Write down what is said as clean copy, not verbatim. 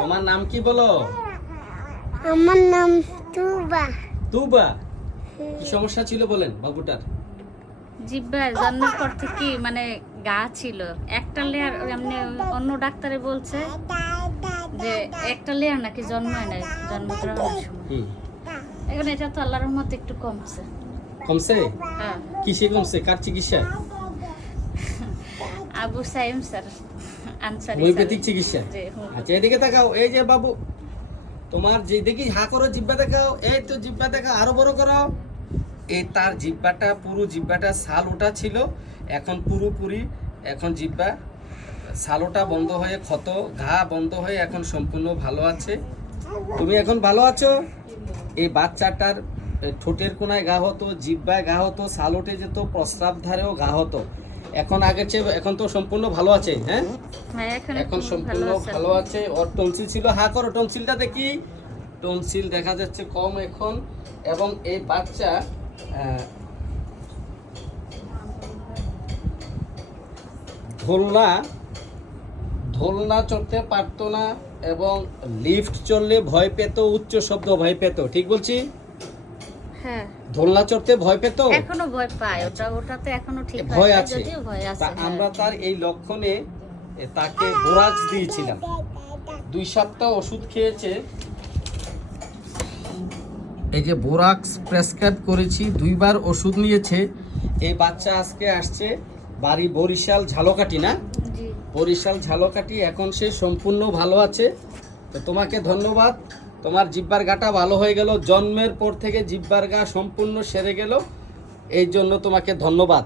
তোমার নাম কি বলো? আমার নাম তুবা। তুবা। কি সমস্যা ছিল বলেন বাবুটার? জিব্বার জন্মের পর থেকে মানে গা ছিল একটা লেয়ার, এমনি অন্য ডাক্তারে বলছে যে একটা লেয়ার নাকি জন্মায় নাই জন্মগ্রহণের সময়। এখন এটা তো আল্লাহর রহমতে একটু কমছে। কমছে? হ্যাঁ, কিসে কমছে? কার চিকিৎসা? আবু সাইম স্যার আনসারি হোমিওপ্যাথিক চিকিৎসা। জি, আচ্ছা এদিকে তাকাও। এই যে বাবু, তোমার যে দেখি হা করো, জিব্বা দেখাও। এই তো জিব্বা দেখাও, আরো বড় করো। এই তার জিব্বাটা, পুরো জিব্বাটা ছাল ওটা ছিল, এখন পুরোপুরি এখন জিব্বা ছালোটা বন্ধ হয়ে ক্ষত ঘা বন্ধ হয়ে এখন সম্পূর্ণ ভালো আছে। তুমি এখন ভালো আছো। এই বাচ্চাটার ঠোঁটের কোনায় ঘা হতো, জিব্বায় ঘা হতো, ছালোটে যেত, প্রস্রাব ধারেও ঘা হতো। এখন আগের চেয়ে এখন তো সম্পূর্ণ ভালো আছে। হ্যাঁ, হ্যাঁ, এখন সম্পূর্ণ ভালো আছে। ওর টনসিল ছিল, হা করো টনসিলটা দেখি। টনসিল দেখা যাচ্ছে কম এখন। এবং এই বাচ্চা দোলনা চড়তে পারতো না, এবং লিফট চললে ভয় পেত, উচ্চ শব্দ ভয় পেত। ঠিক বলছি? হ্যাঁ, দোলনা চড়তে ভয় পেত, এখনো ভয় পায়। ওটাতে এখনো ঠিক ভয় আছে, আছে। যদিও ভয় আছে। তা আমরা তার এই লক্ষণে তাকে বোরাক্স দিয়েছিলাম। 2 সপ্তাহ ওষুধ খেয়েছে। এই যে বোরাক্স প্রেসক্রাইব করেছি, 2 বার ওষুধ নিয়েছে। এই বাচ্চা আজকে আসছে বাড়ি বরিশাল ঝালকাঠি, না? জি, বরিশাল ঝালকাঠি। এখন সে সম্পূর্ণ ভালো আছে। তো তোমাকে ধন্যবাদ। তোমার জিব্বার গাটা ভালো হয়ে গেল, জন্মের পর থেকে জিব্বার গা সম্পূর্ণ সেরে গেল, এই জন্য তোমাকে ধন্যবাদ।